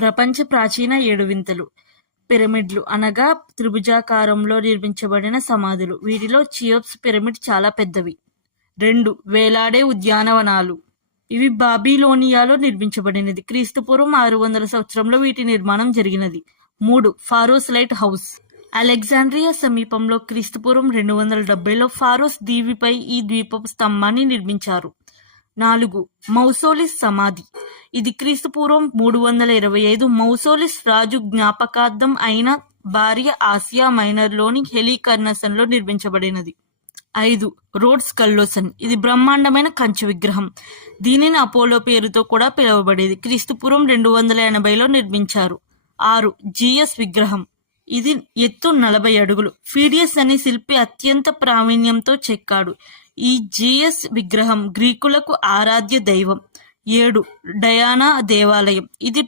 ప్రపంచ ప్రాచీన 7 వింతలు. పిరమిడ్లు అనగా త్రిభుజాకారంలో నిర్మించబడిన సమాధులు. వీటిలో చియోప్స్ పిరమిడ్ చాలా పెద్దవి. 2. వేలాడే ఉద్యానవనాలు. ఇవి బాబిలోనియాలో నిర్మించబడినది. క్రీస్తుపూర్వం 600 సంవత్సరంలో వీటి నిర్మాణం జరిగినది. 3. Pharaoh's light house. అలెగ్జాండ్రియా సమీపంలో క్రీస్తుపూర్వం 270లో ఫారోస్ దీవిపై ఈ ద్వీపపు స్తంభాన్ని నిర్మించారు. 4. మౌసోలిస్ సమాధి. ఇది క్రీస్తుపూర్వం 325 మౌసోలిస్ రాజు జ్ఞాపకార్థం అయిన భార్య ఆసియా మైనర్లోని హెలికర్నసన్లో నిర్మించబడినది. 5. రోడ్స్ కల్లోసన్. ఇది బ్రహ్మాండమైన కంచు విగ్రహం. దీనిని అపోలో పేరుతో కూడా పిలువబడేది. క్రీస్తుపూర్వం 280లో నిర్మించారు. 6. జియస్ విగ్రహం. ఇది ఎత్తు 40 అడుగులు. ఫీడియస్ అనే శిల్పి అత్యంత ప్రావీణ్యంతో చెక్కాడు. ఈ జియస్ విగ్రహం గ్రీకులకు ఆరాధ్య దైవం. 7. డయానా దేవాలయం. ఇది